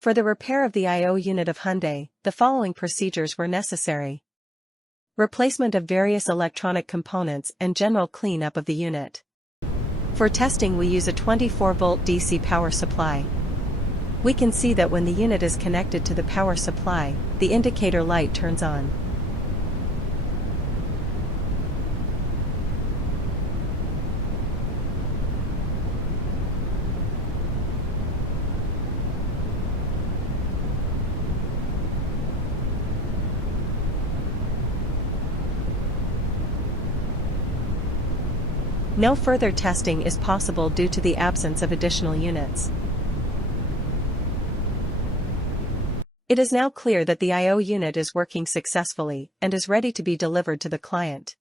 For the repair of the I/O unit of Hyundai, the following procedures were necessary. Replacement of various electronic components and general cleanup of the unit. For testing we use a 24-volt DC power supply. We can see that when the unit is connected to the power supply, the indicator light turns on. No further testing is possible due to the absence of additional units. It is now clear that the I/O unit is working successfully and is ready to be delivered to the client.